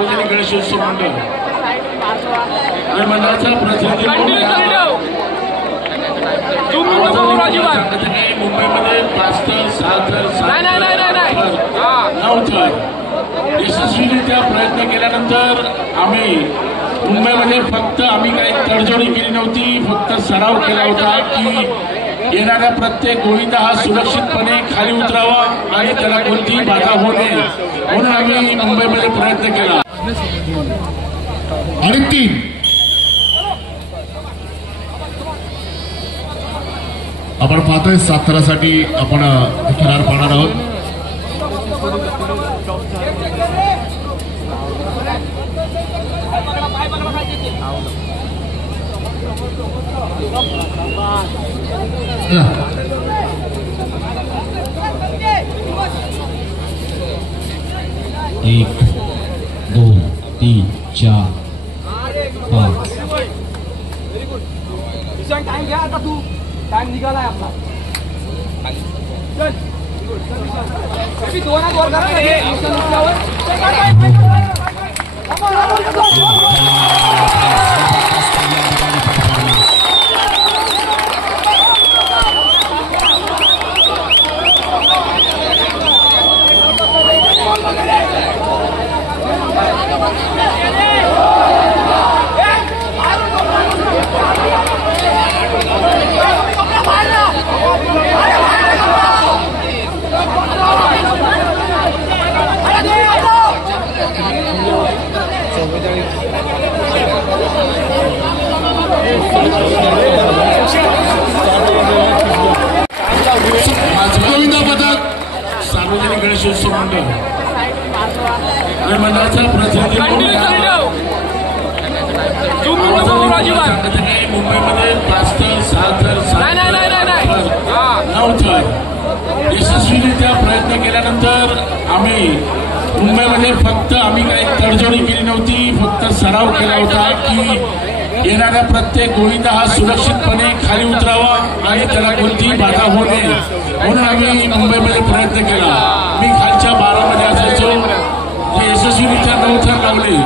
सार्वजनिक गणेशोत्सव मंडळ या मंडळाचा प्रतिनिधी मुंबईमध्ये 5 थर 6 थर 7 9 थर यशस्वीरित्या प्रयत्न केल्यानंतर आम्ही मुंबईमध्ये फक्त आम्ही काही तडजोडी केली नव्हती, फक्त सराव केला होता की येणाऱ्या प्रत्येक गोविंदा हा सुरक्षितपणे खाली उतरावा आणि त्याला कोणतीही बाधा होऊ नये म्हणून आम्ही मुंबईमध्ये प्रयत्न केला. आणि 3 आपण पाहतोय 7 थरासाठी आपण थरार पाहणार आहोत. एक 2 3 4 5 टाइम घ्या आता तू टाइम निघालाय आपला. दोन करा सार्वजनिक गणेशोत्सव मंडळ या मंडळाचा प्रतिनिधी मुंबईमध्ये 5 थर 6 थर 9 थर यशस्वीरित्या प्रयत्न केल्यानंतर आम्ही मुंबईमध्ये फक्त आम्ही काही तडजोडी केली नव्हती, फक्त सराव केला होता की येणाऱ्या प्रत्येक गोविंदा हा सुरक्षितपणे खाली उतरावा आणि त्याला कोणतीही बाधा होऊ नये म्हणून आम्ही मुंबईमध्ये प्रयत्न केला. मी खालच्या 12 मध्ये असायचो जे यशस्वीरित्या 9 थर लावले.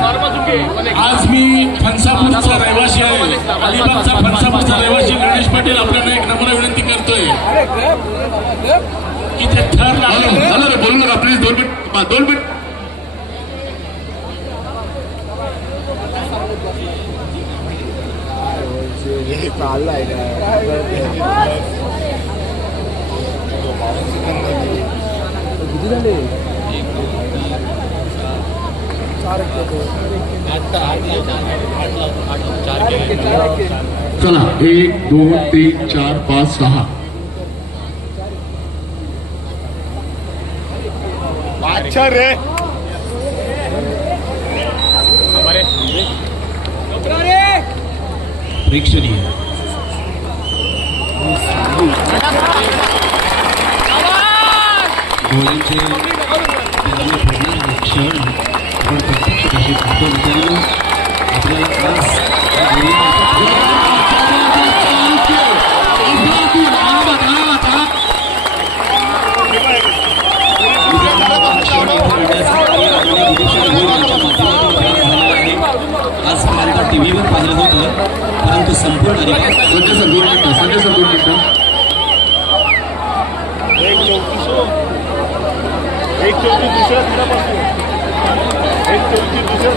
आज मी फणसापूरचा रहिवासी आहे, अलिबागचा फणसापूरचा रहिवासी गणेश पाटील आपल्याला एक नम्र विनंती करतोय की ते थर लावले. बोलू नका प्लीज. 2 मिनिट चला 1 2 3 4 5 6 अच्छा रे प्रेक्षणीय गोळ्यांचे क्षण आपण प्रत्यक्ष कशी पाहतो मित्रांनो. आपल्याला आजपर्यंत टीव्हीवर पाहिलं होतं, परंतु संपूर्ण एक चौथी दुसऱ्या दिनापासून एक चौथी दुसऱ्या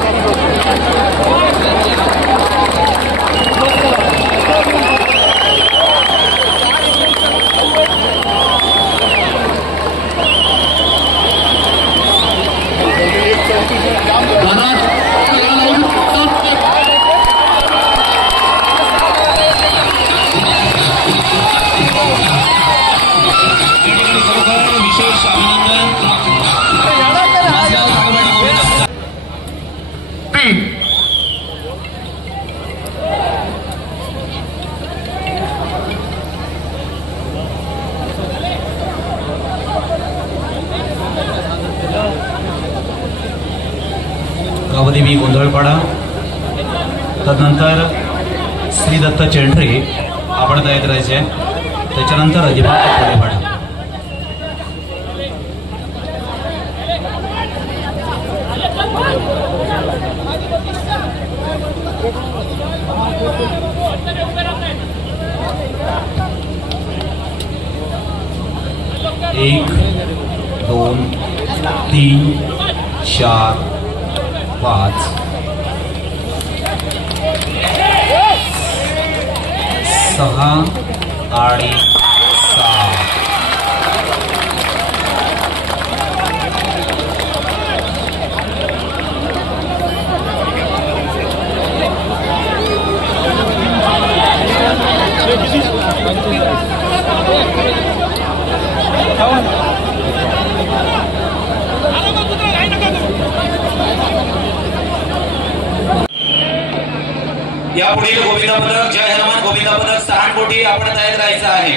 विशेष अभिनंदन. कावदेवी गोंधळपाडा, तदनंतर श्री दत्त चेंढरे आपण तयार करायचे, त्याच्यानंतर अजिबात कोळेपाडा. 3 4 5 6 आणि 7. यापुढील गोविंद पदक जय हनुमान गोविंद पदक 6 कोटी आपण तयार राहायचं आहे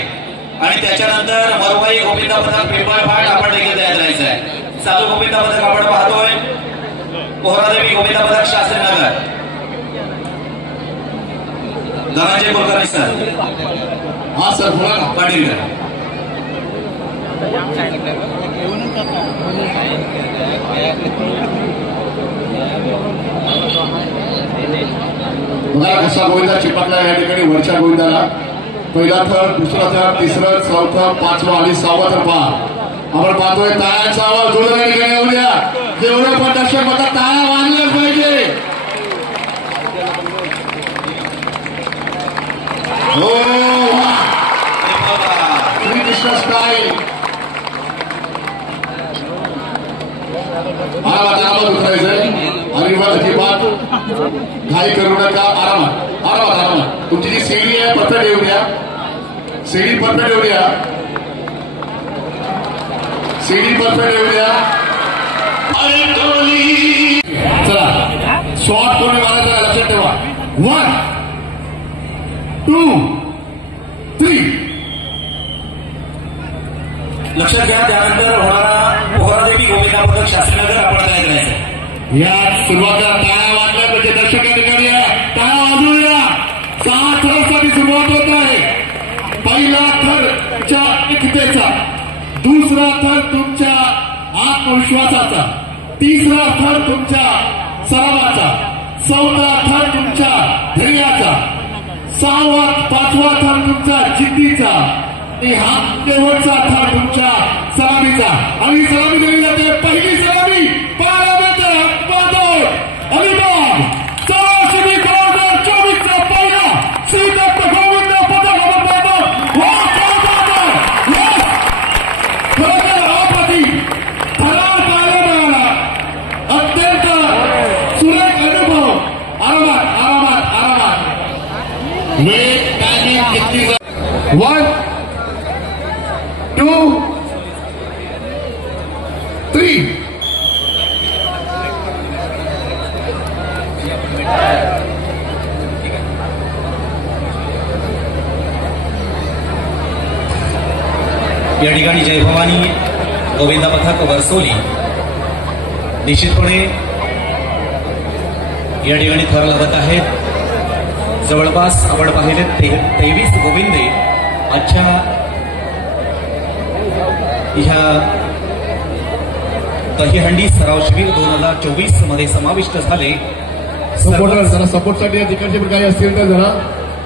आणि त्याच्यानंतर मरुवाई गोविंद पदक पिंपळफाट आपण देखील तयार राहायचं आहे. चालू गोविंद पदक आपण पाहतोय पोहरादेवी गोविंद पदक शास्त्रीनगर धनंजय कुलकर्णी सर. हा सर बोला ना. पाटील बघा कसा गोविंदा चिपकला या ठिकाणी वरच्या गोविंदाला. पहिला थर, दुसरा थर, तिसरं, चौथं, 5वं आणि 6वं थर पहा. आपण पाहतोय टाळ्यांचा आवाज जोराने येऊ द्या. जेवढं पण दर्शक होता टाळ्या वाजल्याच पाहिजे. हो वा. श्रीकृष्ण स्टाईल. आरामात उतरायचंय आणि मग अजिबात घाई करू नका. आरामात आरामात आरामात. तुमची जी सीडी आहे परफेक्ट येऊ द्या. सीडी परफेक्ट येऊ द्या. सीडी परफेक्ट येऊ द्या. चला शॉट कोणी मारायचा लक्षात ठेवा. 1 2 3. लक्षात घ्या. त्यानंतर होणारा पोहरादेवी गोविंद पदक शास्त्रीनगर आपण तयार करायचं. या सुरुवातीला टाळ्या वाजल्या म्हणजे दर्शक या ठिकाणी टाळ्या वाजवूया. 6 थरासाठी सुरुवात होत आहे. पहिला थर तुमच्या एकतेचा, दुसरा थर तुमच्या आत्मविश्वासाचा, तिसरा थर तुमच्या सरावाचा, 4था थर तुमच्या धैर्याचा, 5वा थर तुमच्या जिद्दीचा आणि हा शेवटचा थर तुमच्या सलामीचा. आणि सलामी दिली जाते. पहिली सलामी अलिबाग 2024 का पहिला श्री दत्त गोविंद पदक खरोखर अप्रती फरार कार्य मिळाला. अत्यंत सुरेख अनुभव. आरामात आरामात आरामात. वेळ टायमिंग किती 1 2 3. या ठिकाणी जय भवानी गोविंद पथक वर्सोली निश्चितपणे या ठिकाणी थर लागत आहेत. जवळपास आपण पाहिले 23 गोविंदे आजच्या ह्या दहीहंडी सराव शिबिर 2024 मध्ये समाविष्ट झाले. सपोर्टर जरा सपोर्टसाठी या ठिकाणचे काही असतील तर जरा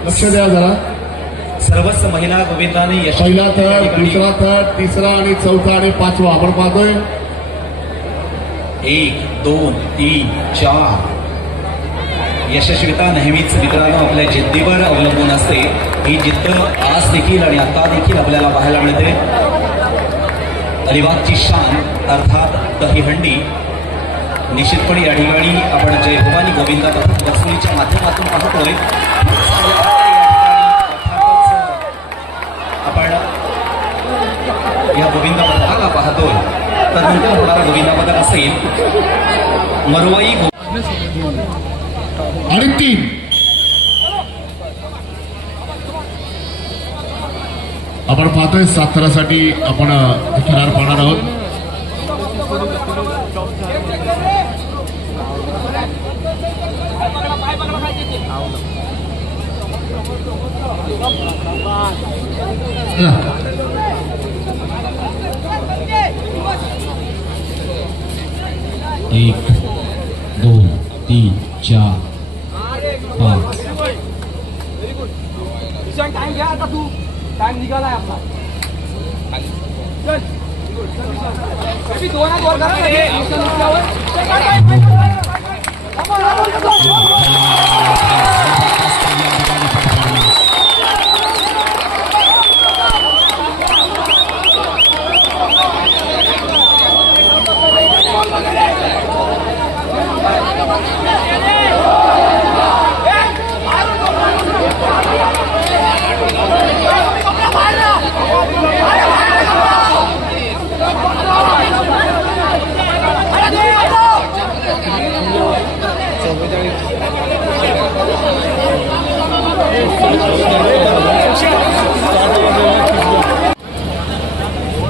लक्ष द्या. जरा सर्वच महिला गोविंदाने यश. पहिला थर, दुसरा थर, तिसरा आणि चौथा आणि 5वा आपण पाहतोय. 1 2 3 4. यशस्वीता नेहमीच मित्रांनो आपल्या जिद्दीवर अवलंबून असते. ही जिद्द आज देखील आणि आता देखील आपल्याला पाहायला मिळते. अलिबागची शान अर्थात दहीहंडी निश्चितपणे या ठिकाणी आपण जय भवानी गोविंद पथक वर्सोलीच्या माध्यमातून पाहतोय. आपण या गोविंद पथकाला पाहतोय. त्यानंतर होणारा गोविंद पथक असेल मरुवाई आणि 3. आपण पाहतोय 7 थरासाठी आपण थरार पाहणार आहोत. एक 2 3 4 5. टाइम घ्या आता तू. टाइम निघालाय आपला. चल अभी दोन वर करा ना हे नुसल्यावर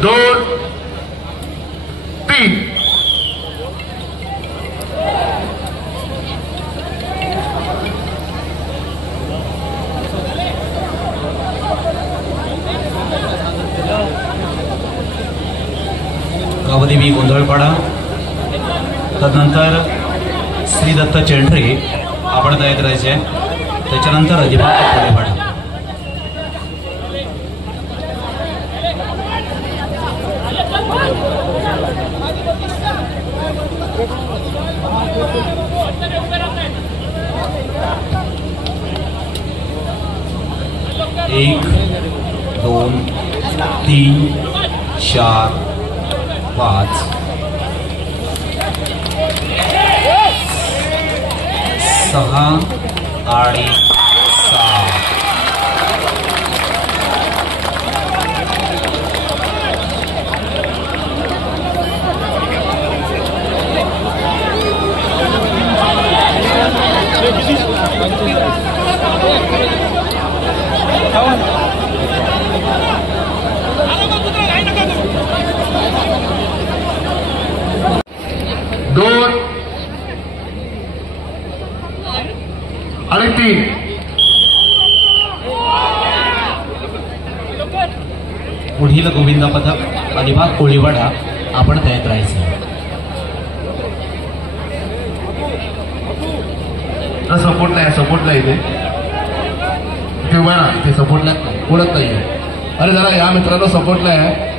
दोन तीन गावदेवी गोंधळपाडा, तदनंतर श्री दत्त चेंढरे आपण तयार करायचे, त्याच्यानंतर अजिबात कोळेपाडा. एक, दोन, तीन, चार, पाच, सहा आणि सात. दोन आणि तीन. पुढील गोविंद पथक अलिबाग कोळीवाडा आपण तयार राहायचं. सपोर्टला आहे, सपोर्टला इथे इथे उभा ना, इथे सपोर्टला कोणच नाहीये. अरे जरा या मित्रांनो सपोर्टला आहे.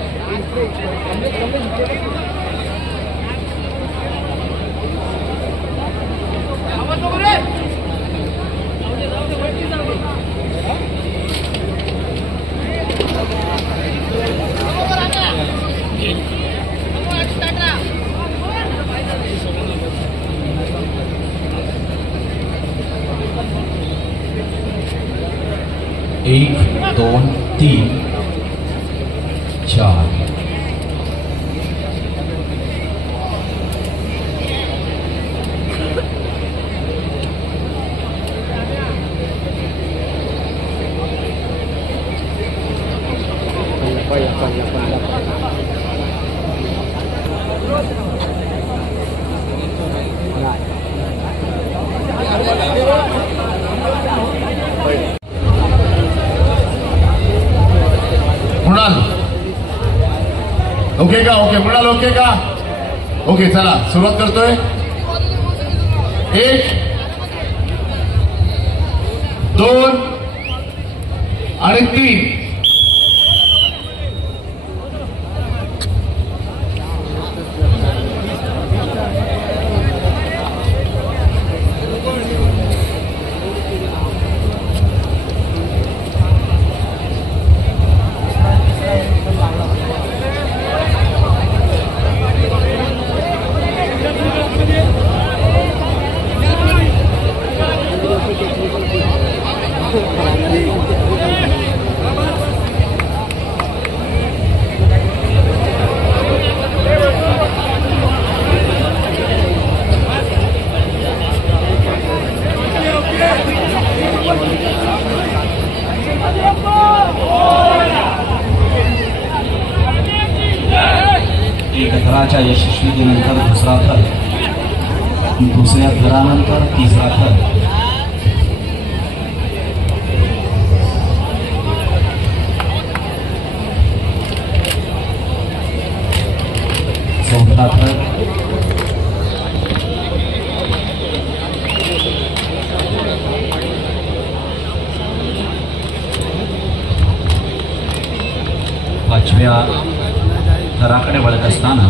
एक, दोन, तीन, चार. मृणाल ओके का? ओके मृणाल ओके का? ओके चला सुरुवात करतोय. एक, दोन आणि तीन. एक थराच्या यशस्वीतेनंतर दुसरा थर, दुसऱ्या थरानंतर तिसरा थर, चौथा थर, पाचव्या थराकडे वळत असताना